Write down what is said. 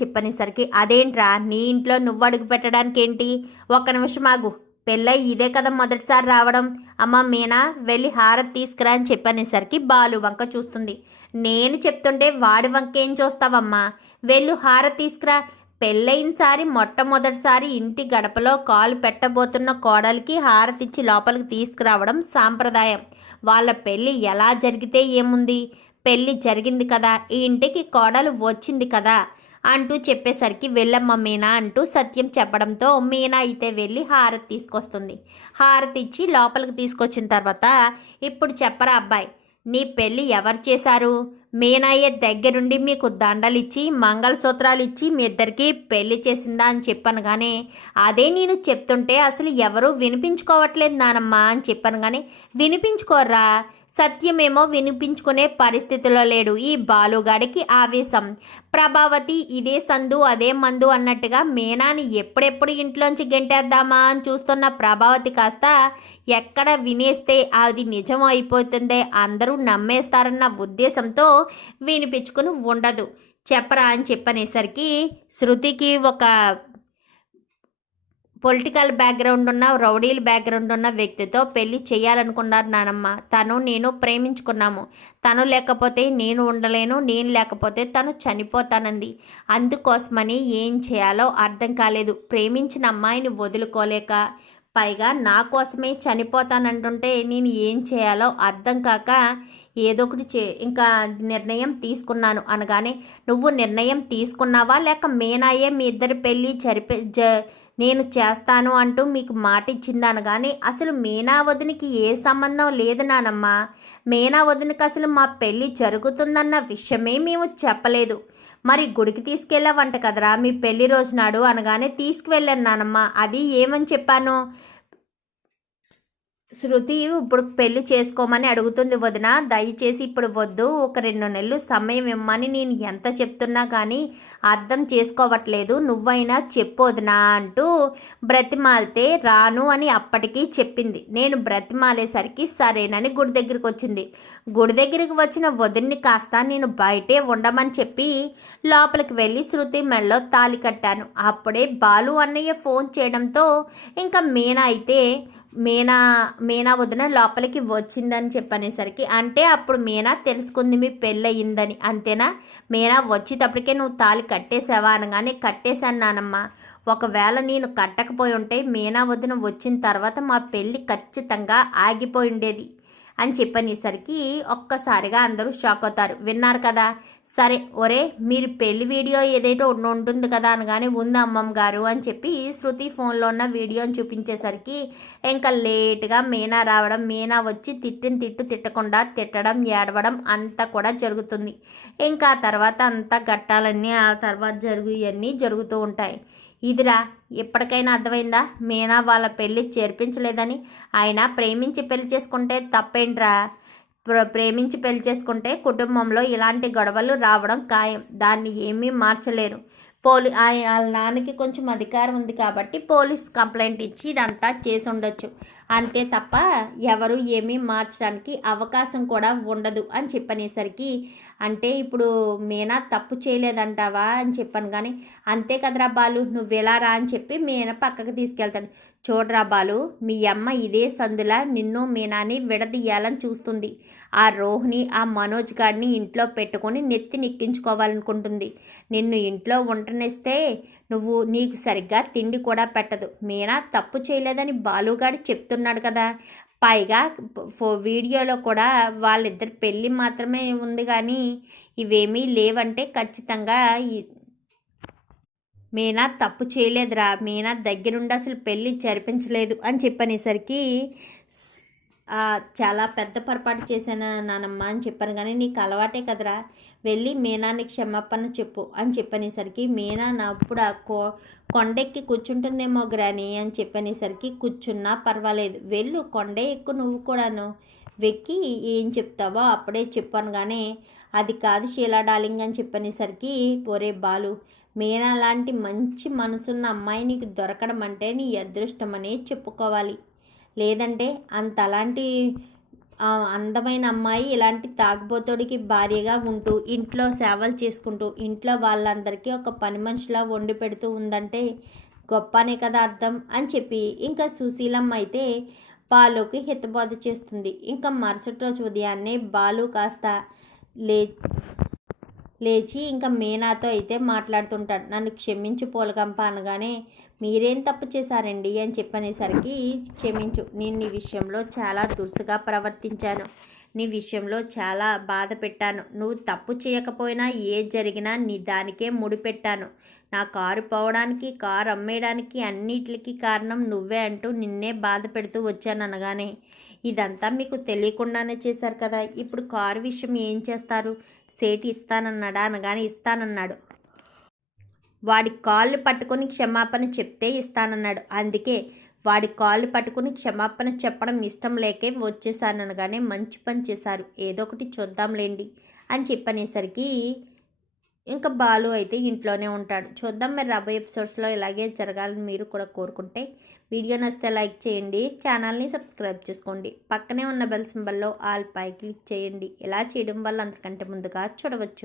చెప్పనేసరికి అదేంట్రా నీ ఇంట్లో నువ్వు అడుగు పెట్టడానికి ఏంటి ఒక్క నిమిషం ఆగు. పెళ్ళై ఇదే కదా మొదటిసారి రావడం. అమ్మ మీనా వెళ్ళి హారతి తీసుకురా అని చెప్పనేసరికి బాలు వంక చూస్తుంది. నేను చెప్తుంటే వాడి వంక ఏం చూస్తావమ్మా? వెళ్ళు హారతి తీసుకురా. పెళ్ళైనసారి మొట్టమొదటిసారి ఇంటి గడపలో కాలు పెట్టబోతున్న కోడలికి హారతిచ్చి లోపలికి తీసుకురావడం సాంప్రదాయం. వాళ్ళ పెళ్ళి ఎలా జరిగితే ఏముంది? పెళ్ళి జరిగింది కదా. ఈ ఇంటికి కోడలు వచ్చింది కదా. అంటూ చెప్పేసరికి వెళ్ళమ్మ మీనా అంటూ సత్యం చెప్పడంతో మీనా అయితే వెళ్ళి హారతి తీసుకొస్తుంది. హారతి ఇచ్చి లోపలికి తీసుకొచ్చిన తర్వాత ఇప్పుడు చెప్పరా అబ్బాయి నీ పెళ్ళి ఎవరు చేశారు? మీనాయ్య దగ్గరుండి మీకు దండలు ఇచ్చి మంగళసూత్రాలు ఇచ్చి మీ ఇద్దరికి పెళ్ళి చేసిందా అని చెప్పాను కానీ అదే నేను చెప్తుంటే అసలు ఎవరూ వినిపించుకోవట్లేదు నానమ్మ అని చెప్పాను కానీ వినిపించుకోర్రా సత్యమేమో వినిపించుకునే పరిస్థితిలో లేడు ఈ బాలుగాడికి ఆవేశం. ప్రభావతి ఇదే సందు అదే మందు అన్నట్టుగా మీనాని ఎప్పుడెప్పుడు ఇంట్లోంచి గెంటేద్దామా అని చూస్తున్న ప్రభావతి కాస్త ఎక్కడ వినేస్తే అది నిజం అయిపోతుందే అందరూ నమ్మేస్తారన్న ఉద్దేశంతో వినిపించుకుని ఉండదు. చెప్పరా అని చెప్పనేసరికి శృతికి ఒక పొలిటికల్ బ్యాక్గ్రౌండ్ ఉన్న రౌడీల బ్యాక్గ్రౌండ్ ఉన్న వ్యక్తితో పెళ్ళి చేయాలనుకున్నారు నానమ్మ. తను నేను ప్రేమించుకున్నాము. తను లేకపోతే నేను ఉండలేను నేను లేకపోతే తను చనిపోతానంది. అందుకోసమని ఏం చేయాలో అర్థం కాలేదు. ప్రేమించిన అమ్మాయిని వదులుకోలేక పైగా నా కోసమే చనిపోతానంటుంటే నేను ఏం చేయాలో అర్థం కాక ఏదో ఒకటి చే ఇంకా నిర్ణయం తీసుకున్నాను అనగానే నువ్వు నిర్ణయం తీసుకున్నావా? లేక మేనాయే మీ ఇద్దరి పెళ్ళి జరిపే జ నేను చేస్తాను అంటూ మీకు మాట ఇచ్చిందాను అనగానే అసలు మీనా వదినికి ఏ సంబంధం లేదు నానమ్మ. మీనా వదినికి అసలు మా పెళ్ళి జరుగుతుందన్న విషయమే మేము చెప్పలేదు. మరి గుడికి తీసుకెళ్ళావంట కదరా మీ పెళ్ళి రోజు నాడు అనగానే తీసుకువెళ్ళాను నానమ్మ. అది ఏమని చెప్పాను? శృతి ఇప్పుడు పెళ్ళి చేసుకోమని అడుగుతుంది వదిన. దయచేసి ఇప్పుడు వద్దు. ఒక రెండు నెలలు సమయం ఇమ్మని నేను ఎంత చెప్తున్నా కానీ అర్థం చేసుకోవట్లేదు. నువ్వైనా చెప్పు వదినా అంటూ బ్రతిమాలితే రాను అని అప్పటికీ చెప్పింది. నేను బ్రతిమాలేసరికి సరేనని గుడి దగ్గరికి వచ్చింది. గుడి దగ్గరికి వచ్చిన వదిన్ని కాస్త నేను బయటే ఉండమని చెప్పి లోపలికి వెళ్ళి శృతి మెళ్ళలో తాలి కట్టాను. అప్పుడే బాలు అన్నయ్య ఫోన్ చేయడంతో ఇంకా మీనా అయితే మీనా మీనా వదిన లోపలికి వచ్చిందని చెప్పనేసరికి అంటే అప్పుడు మీనా తెలుసుకుంది మీ పెళ్ళయిందని అంతేనా? మీనా వచ్చేటప్పటికే నువ్వు తాళి కట్టేసావా అనగానే కట్టేశాను నానమ్మ. ఒకవేళ నేను కట్టకపోయి ఉంటే మీనా వదిన వచ్చిన తర్వాత మా పెళ్ళి ఖచ్చితంగా ఆగిపోయి ఉండేది. అని చెప్పనేసరికి ఒక్కసారిగా అందరూ షాక్ అవుతారు. విన్నారు కదా? సరే ఒరే మీరు పెళ్ళి వీడియో ఏదైతే ఉంటుంది కదా అనగానే ఉంది అమ్మమ్మ గారు అని చెప్పి శృతి ఫోన్లో ఉన్న వీడియోని చూపించేసరికి ఇంకా లేట్గా మీనా రావడం మీనా వచ్చి తిట్టిన తిట్టు తిట్టకుండా తిట్టడం ఏడవడం అంతా కూడా జరుగుతుంది. ఇంకా తర్వాత అంతా గట్టాలన్నీ ఆ తర్వాత జరుగు ఇవన్నీ జరుగుతూ ఉంటాయి. ఇదిరా ఎప్పటికైనా అర్థమైందా? మీనా వాళ్ళ పెళ్ళి చేర్పించలేదని ఆయన ప్రేమించి పెళ్ళి చేసుకుంటే తప్పేంట్రా? ప్రేమించి పెళ్ళి చేసుకుంటే కుటుంబంలో ఇలాంటి గొడవలు రావడం ఖాయం. దాన్ని ఏమీ మార్చలేరు. పోలీ వాళ్ళ నాన్నకి కొంచెం అధికారం ఉంది కాబట్టి పోలీస్ కంప్లైంట్ ఇచ్చి ఇదంతా చేసి ఉండొచ్చు. అంతే తప్ప ఎవరు ఏమీ మార్చడానికి అవకాశం కూడా ఉండదు అని చెప్పనేసరికి అంటే ఇప్పుడు మీనా తప్పు చేయలేదంటావా అని చెప్పాను కానీ అంతే కదరా బాలు నువ్వు ఎలా రా అని చెప్పి మీనా పక్కకు తీసుకెళ్తాను చూడరా బాలు మీ అమ్మ ఇదే సందులా నిన్ను మీనాని విడదీయాలని చూస్తుంది. ఆ రోహిణి ఆ మనోజ్ గారిని ఇంట్లో పెట్టుకొని నెత్తి నెక్కించుకోవాలనుకుంటుంది. నిన్ను ఇంట్లో ఉండనిస్తే నువ్వు నీకు సరిగ్గా తిండి కూడా పెట్టదు. మీనా తప్పు చేయలేదని బాలుగాడు చెప్తున్నాడు కదా. పైగా ఫో వీడియోలో కూడా వాళ్ళిద్దరి పెళ్ళి మాత్రమే ఉంది కానీ ఇవేమీ లేవంటే ఖచ్చితంగా మీనా తప్పు చేయలేదురా. మీనా దగ్గరుండి అసలు పెళ్ళి జరిపించలేదు అని చెప్పనేసరికి చాలా పెద్ద పొరపాటు చేశాను నానమ్మ అని చెప్పాను. కానీ నీకు అలవాటే కదరా. వెళ్ళి మీనాని క్షమాపణ చెప్పు అని చెప్పనేసరికి మీనా నప్పుడు ఆ కో కొండెక్కి కూర్చుంటుందేమో గ్రాని అని చెప్పనేసరికి కూర్చున్నా పర్వాలేదు. వెళ్ళు కొండే ఎక్కువ నువ్వు కూడాను. వెక్కి ఏం చెప్తావో అప్పుడే చెప్పాను. కానీ అది కాదు షీలా డార్లింగ్ అని చెప్పనేసరికి ఒరే బాలు మీనా లాంటి మంచి మనసున్న అమ్మాయి నీకు దొరకడం అంటే నీ అదృష్టమనే చెప్పుకోవాలి. లేదంటే అంత అలాంటి అందమైన అమ్మాయి ఇలాంటి తాగుబోతుడికి భార్యగా ఉంటూ ఇంట్లో సేవలు చేసుకుంటూ ఇంట్లో వాళ్ళందరికీ ఒక పని మనిషిలా వండి పెడుతూ ఉందంటే గొప్పనే కదా అర్థం అని చెప్పి ఇంకా సుశీలమ్మ అయితే బాలుకి హితబోధ చేస్తుంది. ఇంకా మరుసటి రోజు ఉదయాన్నే బాలు కాస్త లే లేచి ఇంకా మీనాతో అయితే మాట్లాడుతుంటాడు. నన్ను క్షమించు పోలగంప అనగానే మీరేం తప్పు చేశారండి? అని చెప్పనేసరికి క్షమించు నేను నీ విషయంలో చాలా దురుసుగా ప్రవర్తించాను. నీ విషయంలో చాలా బాధ పెట్టాను. నువ్వు తప్పు చేయకపోయినా ఏ జరిగినా నీ దానికే ముడిపెట్టాను నా కారు పోవడానికి కారు అమ్మేయడానికి అన్నిటికి కారణం నువ్వే అంటూ నిన్నే బాధ పెడుతూ వచ్చాను అనగానే ఇదంతా మీకు తెలియకుండానే చేశారు కదా. ఇప్పుడు కారు విషయం ఏం చేస్తారు? సేటి ఇస్తానన్నాడా అనగానే ఇస్తానన్నాడు. వాడి కాళ్ళు పట్టుకొని క్షమాపణ చెప్తే ఇస్తానన్నాడు. అందుకే వాడి కాళ్ళు పట్టుకుని క్షమాపణ చెప్పడం ఇష్టం లేకే వచ్చేసాను అనగానే మంచి పని చేశారు. ఏదో ఒకటి చూద్దాంలేండి అని చెప్పనేసరికి ఇంకా బాలు అయితే ఇంట్లోనే ఉంటాడు. చూద్దాం మరి రాబోయే ఎపిసోడ్స్లో ఇలాగే జరగాలని మీరు కూడా కోరుకుంటే వీడియో నచ్చితే లైక్ చేయండి ఛానల్ని సబ్స్క్రైబ్ చేసుకోండి. పక్కనే ఉన్న బెల్ సింబల్లో ఆల్ పై క్లిక్ చేయండి. ఇలా చేయడం వల్ల అంతకంటే ముందుగా చూడవచ్చు.